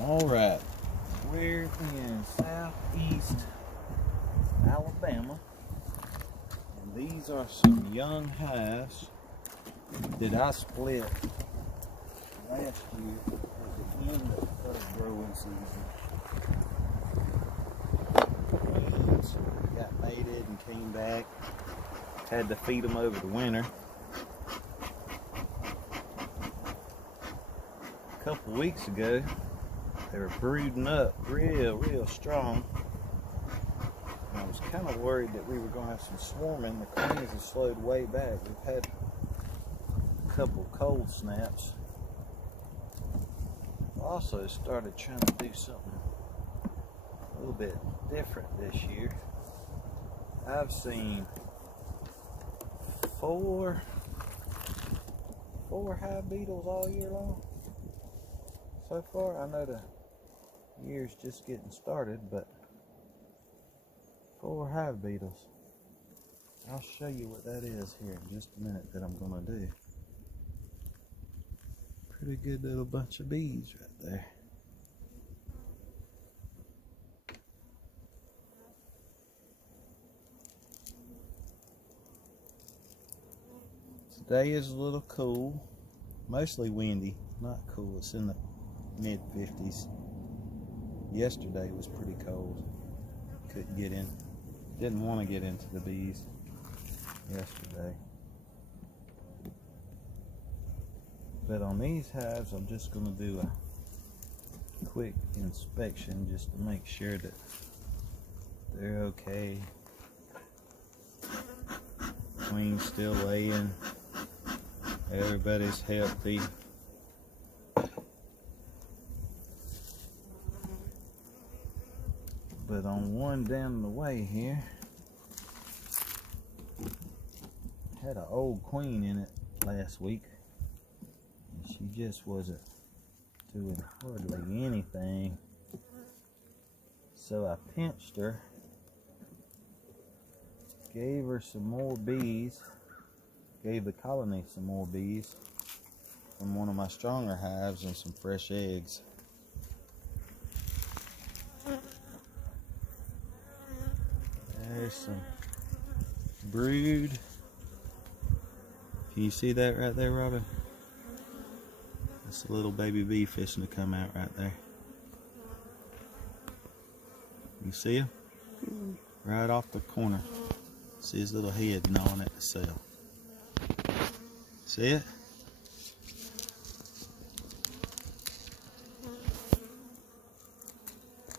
Alright, we're in southeast Alabama, and these are some young hives that I split last year at the end of the growing season. Queens got mated and came back, had to feed them over the winter. A couple weeks ago, they were brooding up real strong. And I was kind of worried that we were going to have some swarming. The queens have slowed way back. We've had a couple cold snaps. Also started trying to do something a little bit different this year. I've seen four hive beetles all year long. So far, I know the year's just getting started, but 4 hive beetles. I'll show you what that is here in just a minute that I'm going to do. Pretty good little bunch of bees right there. Today is a little cool, mostly windy, not cool. It's in the mid-50s. Yesterday was pretty cold. Couldn't get in. Didn't want to get into the bees yesterday. But on these hives, I'm just going to do a quick inspection just to make sure that they're okay. Queen's still laying. Everybody's healthy. But on one down the way here, had an old queen in it last week, and she just wasn't doing hardly anything. So I pinched her, gave her some more bees, gave the colony some more bees from one of my stronger hives and some fresh eggs. There's some brood. Can you see that right there, Robin? That's a little baby bee fishing to come out right there. You see him? Right off the corner. See his little head gnawing at the cell. See it?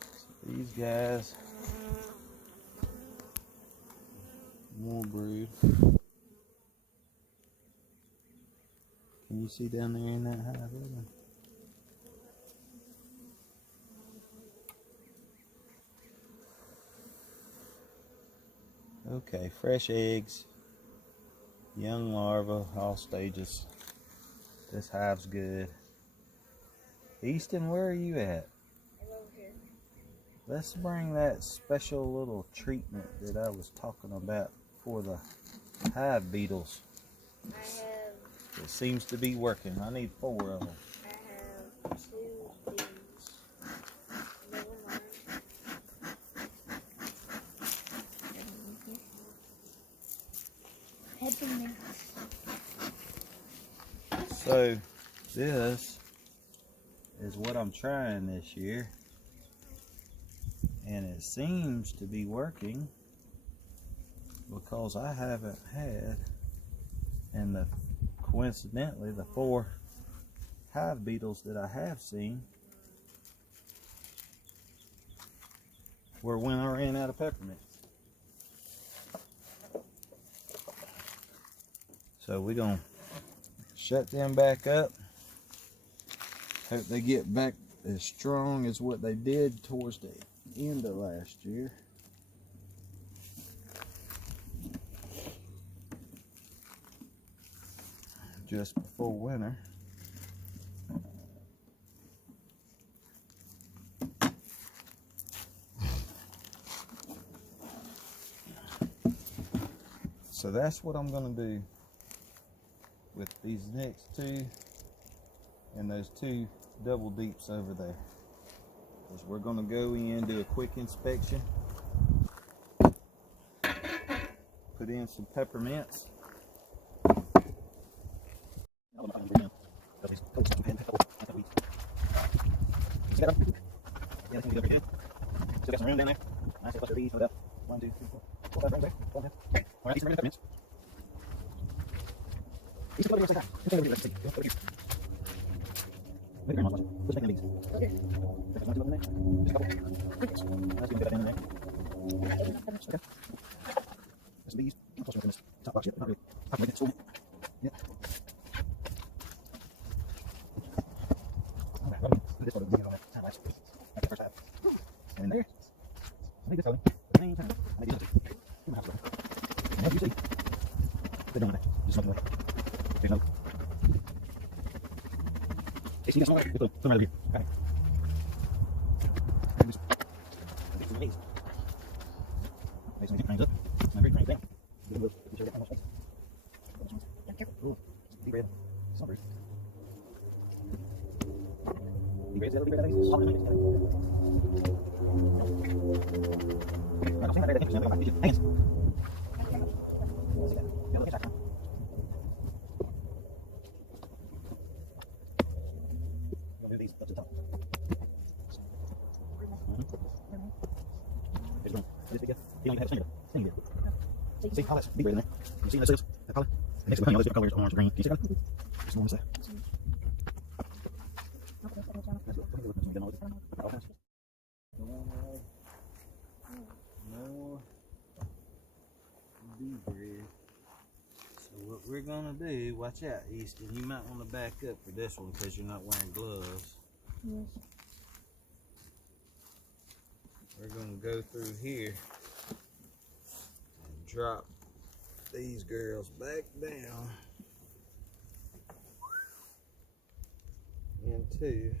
So these guys, more brood. Can you see down there in that hive? Okay, fresh eggs, young larvae, all stages. This hive's good. Easton, where are you at? I'm over here. Let's bring that special little treatment that I was talking about for the hive beetles. It seems to be working. I need 4 of them. I have 2 bees. Never mind. Peppermints. So this is what I'm trying this year, and it seems to be working because I haven't had, and coincidentally the 4 hive beetles that I have seen were when I ran out of peppermints. So we're gonna shut them back up. Hope they get back as strong as what they did towards the end of last year. Just before winter. So that's what I'm going to do with these next 2 and those 2 double deeps over there. is we're going to go in, do a quick inspection, put in some peppermints. Still got some room down there. Nice little cluster of these. Hold up. 1, 2, 3, 4, 4, 5 rows there. 4, 5. All right, these are peppermints. These are peppermints. Let's see. Over here. Wait, grandma's watching. What's making these? Okay. There's 1, 2 of them there. Just a couple. Let's get that down in there. Okay. There's some bees. I'm supposed to open this top box yet. Not really. I can make it. It's full. Yep. All right, well, this photo will be on that time lapse. That's the first half. And in there. I think this photo. Main time. I need to do it. In my house photo. And as you see, they're doing that. Just smoking away. There's no. Hey, see that small? Put them right over here. Okay. There's some bees. Make some frames up. Some great frames down. Give them a little. Make sure they got space. Ooh, deep red. Some red. Deep red. Deep red. Deep red. Hands. Move these up to the top. There's room. This big. You don't even have a finger. Finger. See how that's deep red in there. You see those? That color? And next to behind all those different colors, orange, green. Can you see that? Just one side. More bee bread. So what we're gonna do, watch out, Easton, you might want to back up for this one because you're not wearing gloves. Yes. We're gonna go through here and drop these girls back down into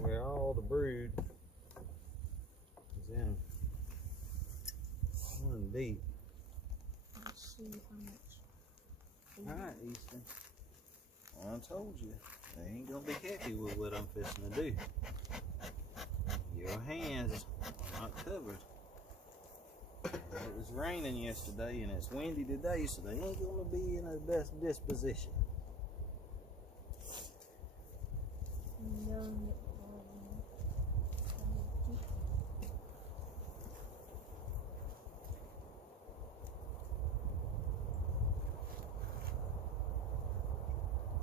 where all the brood is in one deep. Let's see how much. Alright, Easton. Well, I told you, they ain't gonna be happy with what I'm fixing to do. Your hands are not covered. It was raining yesterday and it's windy today, so they ain't gonna be in the best disposition. No.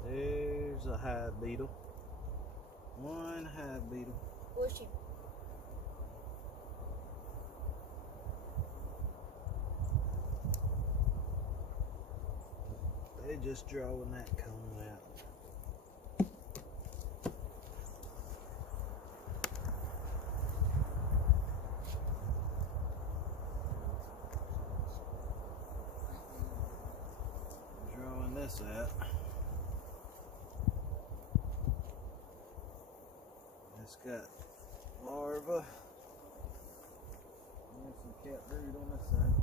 There's a hive beetle. One hive beetle. Where's she? They're just drawing that cone out. Drawing this out. It's got larvae and some cat brood on this side.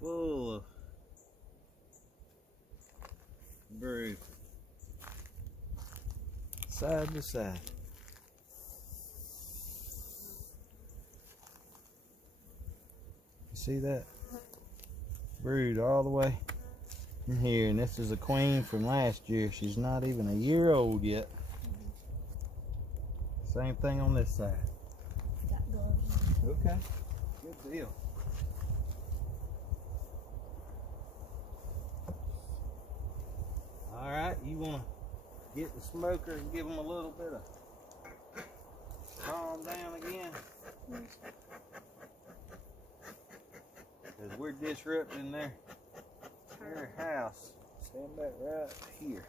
Full of brood, side to side. You see that? Brood all the way in here, and this is a queen from last year. She's not even a year old yet. Same thing on this side. Got gloves. Okay, good deal. All right, you want to get the smoker and give them a little bit of calm down again? Yes. Because we're disrupting their house. Stand back right here.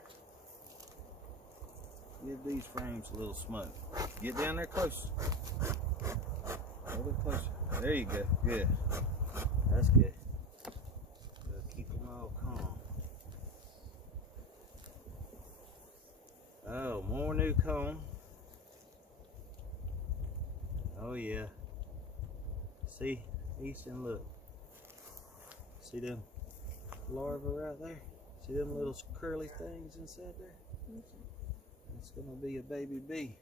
Give these frames a little smoke. Get down there close. A little closer. There you go. Good. That's good. Good. Keep them all calm. Oh, more new comb. Oh yeah. See, Easton, look. See them larvae right there? See them little curly things inside there? That's gonna be a baby bee.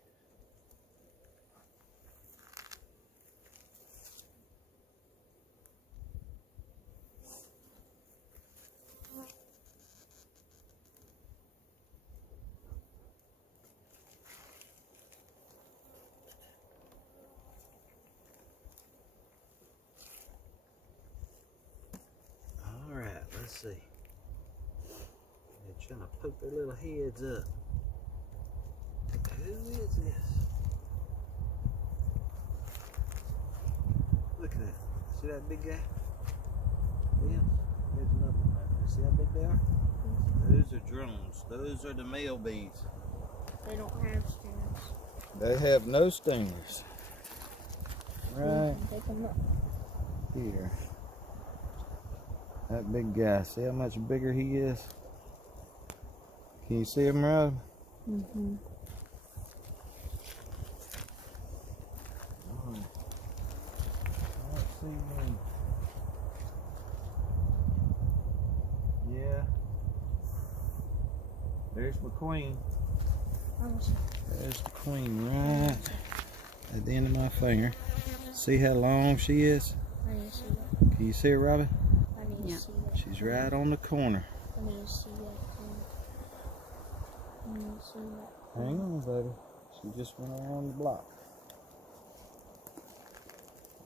Let's see. They're trying to poke their little heads up. Who is this? Look at that. See that big guy? Yeah. There's another one right there. See how big they are? Those are drones. Those are the male bees. They don't have stingers. They have no stingers. Right Take them up. here. That big guy, see how much bigger he is? Can you see him, Rob? Mm-hmm. Let's see him. Yeah. There's my queen. There's the queen right at the end of my finger. See how long she is? I need to see that. Can you see her, Robin? I need to see that. She's right on the corner. I need to see that. I need to see that. Hang on, baby. She just went around the block.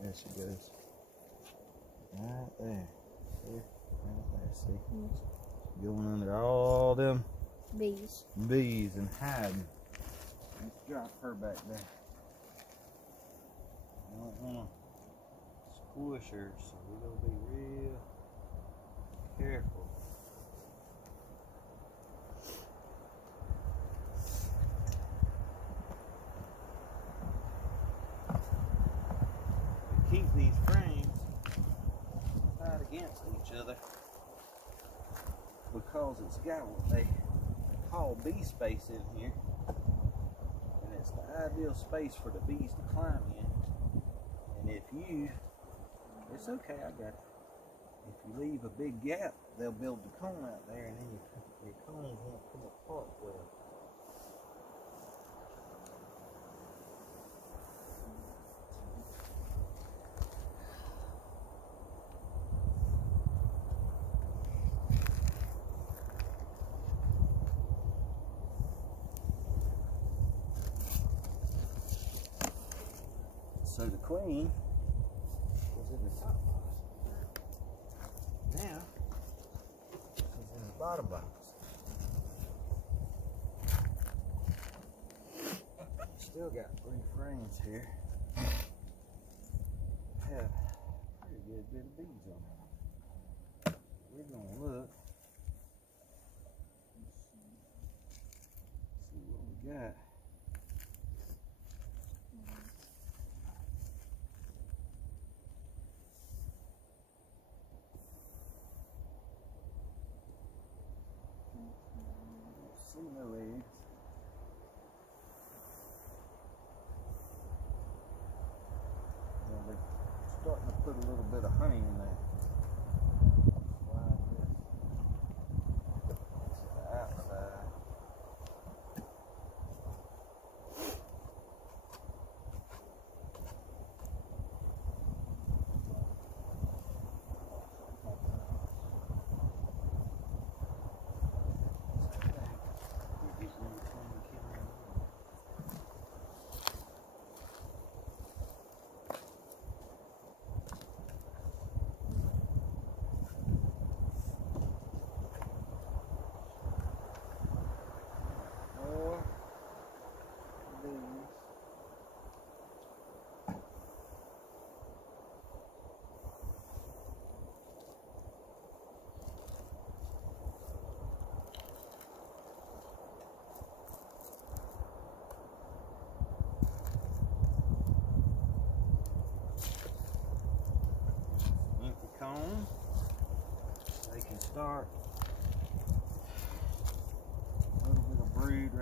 There she goes. Right there. See? Right there, see? Yes. Going under all them Bees. bees and hiding. Let's drop her back there. I don't want to squish her, so we're going to be real careful. To keep these frames tied against each other, because it's got what they call bee space in here, and it's the ideal space for the bees to climb in. And if you, it's okay, I got it. If you leave a big gap, they'll build the comb out there, and then your combs won't come apart well. So the queen was in the top box. Now she's in the bottom box. Still got 3 frames here. Have a pretty good bit of beads on them. We're gonna look. See what we got. See no eggs. Now they're starting to put a little bit of honey in there. Slide this to the outside.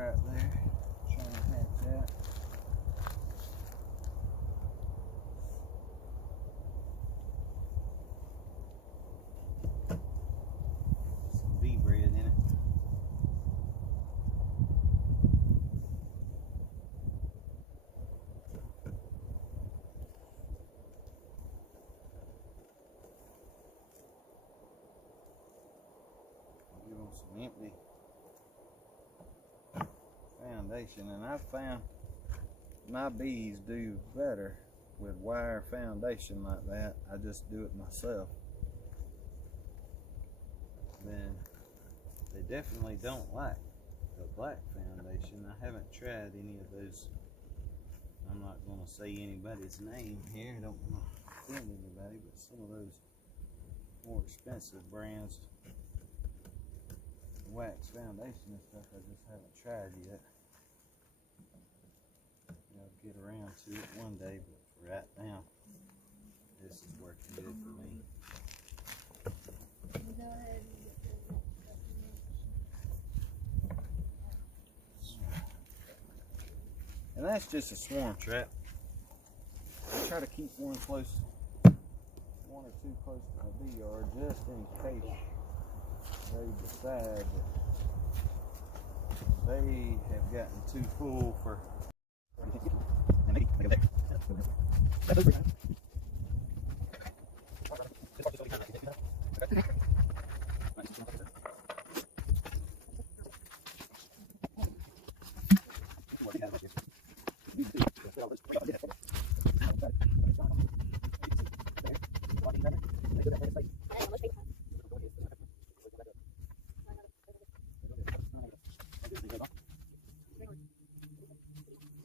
right there. Trying to hatch out. Some bee bread in it. Give them some empty foundation, and I found my bees do better with wire foundation like that. I just do it myself. Then they definitely don't like the black foundation. I haven't tried any of those. I'm not going to say anybody's name here. I don't want to offend anybody, but some of those more expensive brands, wax foundation and stuff, I just haven't tried yet. I'll get around to it one day, but for right now, this is working good for me. And that's just a swarm trap. I try to keep one or two close to my bee yard, just in case they decide that they have gotten too full for.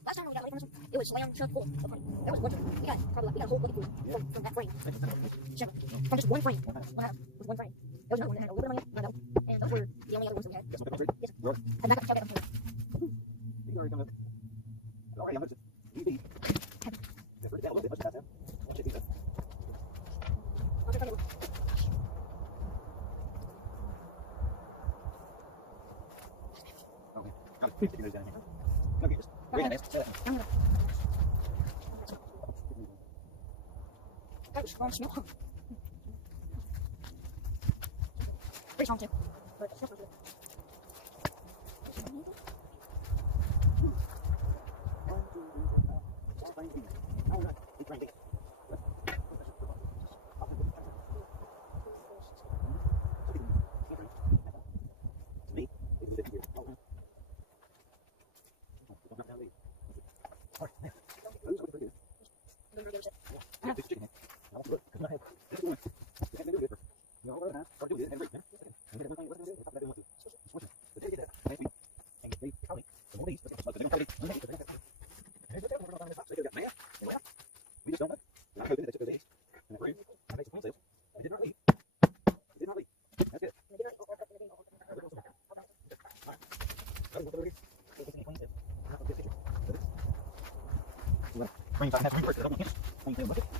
Last time we got away from this one, it was slammed shut full of honey. That was one time. We got a whole bucket full from that frame. From just one frame. With one frame. There was another one that had a little bit of money, and those were the only other ones that we had. Yes. And back up, choke it up here. That was strong smell. Pretty strong too. But it's not good.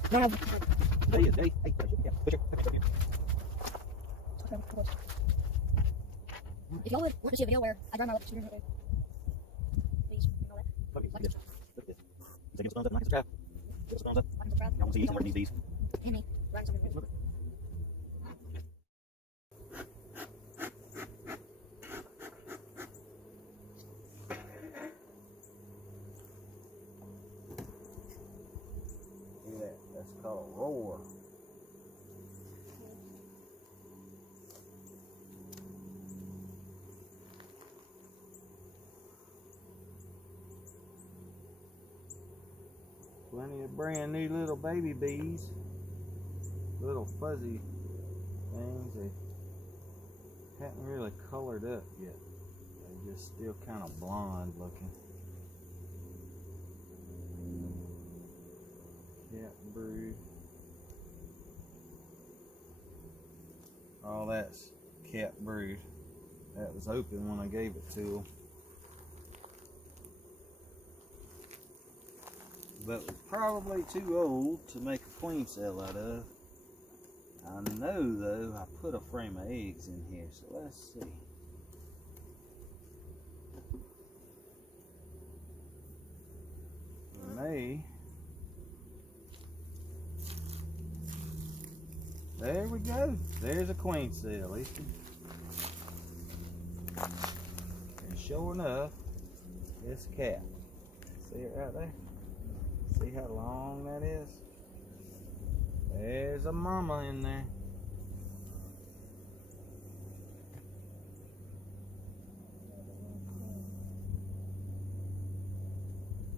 No. If y'all would want to see a video where I dry my electric scooter, please, you know that. Like this. Give us a thumbs up, like and subscribe. Give us a thumbs up. Like and subscribe. I want to see you somewhere in these. And me, writing something. Look at that. That's called roar. Plenty of brand new little baby bees. Little fuzzy things. They haven't really colored up yet. They're just still kind of blonde looking. Cat brood. All that's cat brood. That was open when I gave it to them. But was probably too old to make a queen cell out of. I know though I put a frame of eggs in here, so let's see. There we go. There's a queen cell, Easton. And sure enough, it's a cat. See it right there? See how long that is? There's a mama in there.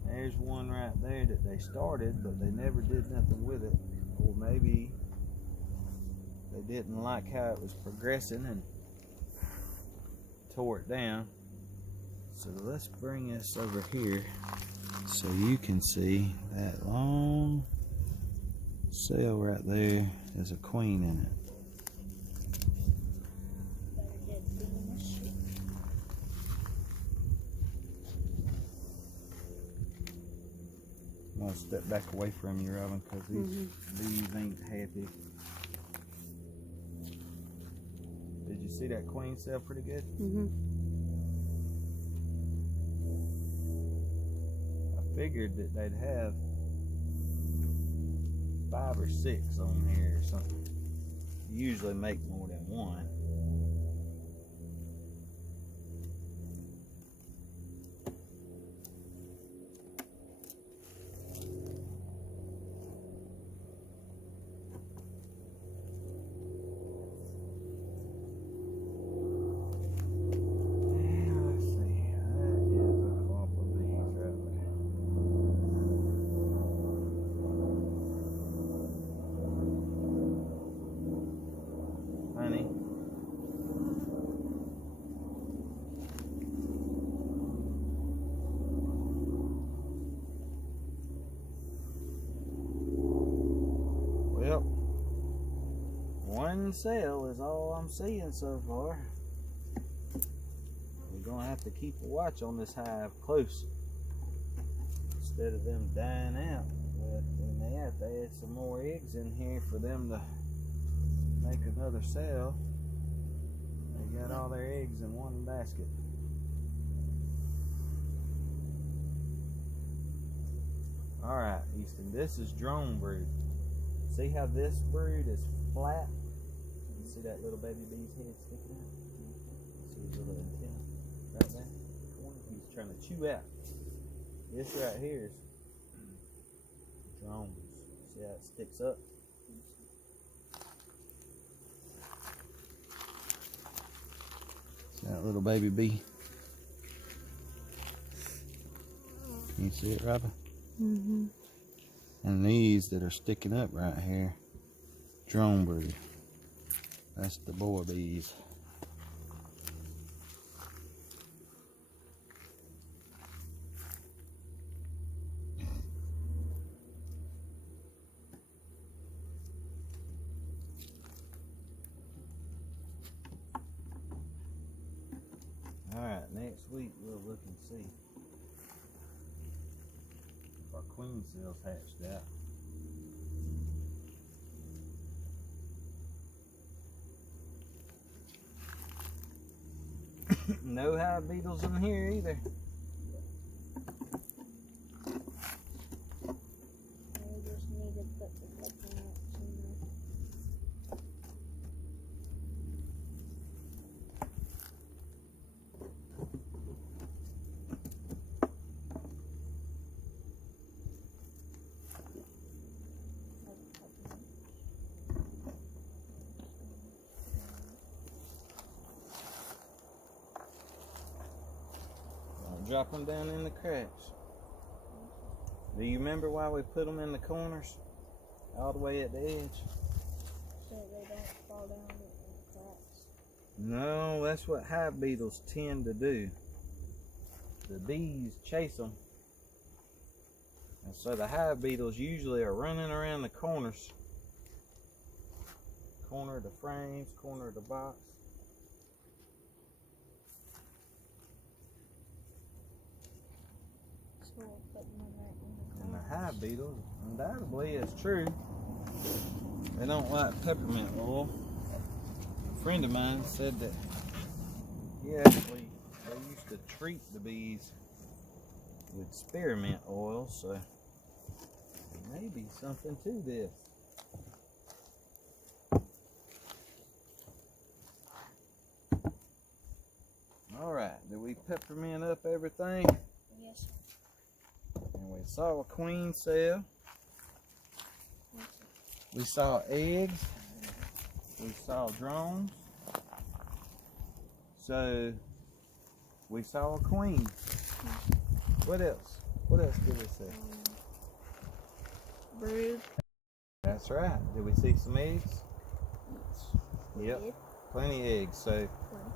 There's one right there that they started, but they never did nothing with it. Or maybe they didn't like how it was progressing and tore it down. So let's bring this over here so you can see that long cell right there. There's a queen in it. I'm gonna step back away from you, Robin, because these ain't happy. Did you see that queen cell pretty good? I figured that they'd have 5 or 6 on here or something. You usually make more than one. Well, one cell is all I'm seeing so far. We're gonna have to keep a watch on this hive close instead of them dying out. But we may have to add some more eggs in here for them to make another cell. They got all their eggs in one basket. Alright, Easton, this is drone brood. See how this brood is flat? You see that little baby bee's head sticking out? See his little antenna right there? He's trying to chew out. This right here is drones. See how it sticks up? See that little baby bee? Can you see it, Robin? And these that are sticking up right here, drone brood. That's the boy bees. Alright, next week we'll look and see if our queen cells hatched out. No hive beetles in here either. Drop them down in the cracks. Do you remember why we put them in the corners? All the way at the edge? So they don't fall down in the cracks. No, that's what hive beetles tend to do. The bees chase them. And so the hive beetles usually are running around the corners. Corner of the frames, corner of the box. And the hive beetles, undoubtedly it's true, they don't like peppermint oil. A friend of mine said that they used to treat the bees with spearmint oil, so there may be something to this. right, did we peppermint up everything? Yes. And we saw a queen cell. We saw eggs. We saw drones. So we saw a queen. What else? What else did we see? Brood. That's right. Did we see some eggs? Yes. Yep. Did. Plenty of eggs. So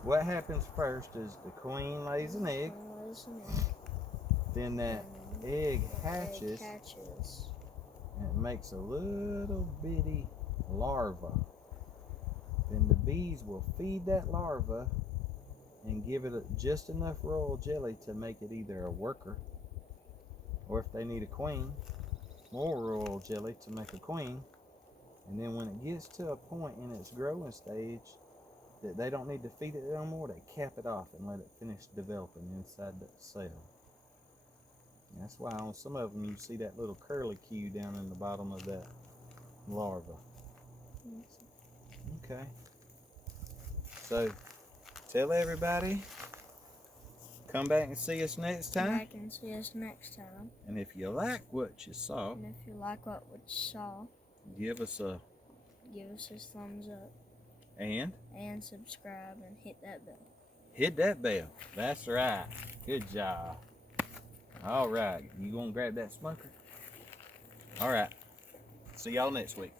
what happens first is the queen lays an egg. Then that egg hatches. And it makes a little bitty larva. Then the bees will feed that larva and give it just enough royal jelly to make it either a worker, or if they need a queen, more royal jelly to make a queen. And then when it gets to a point in its growing stage that they don't need to feed it no more, they cap it off and let it finish developing inside that cell. And that's why on some of them you see that little curly Q down in the bottom of that larva. Okay. So tell everybody, come back and see us next time. Come back and see us next time. And if you like what you saw, And if you like what we saw, give us a thumbs up and subscribe and hit that bell. hit that bell. That's right. Good job. All right. You gonna grab that smoker? All right. See y'all next week.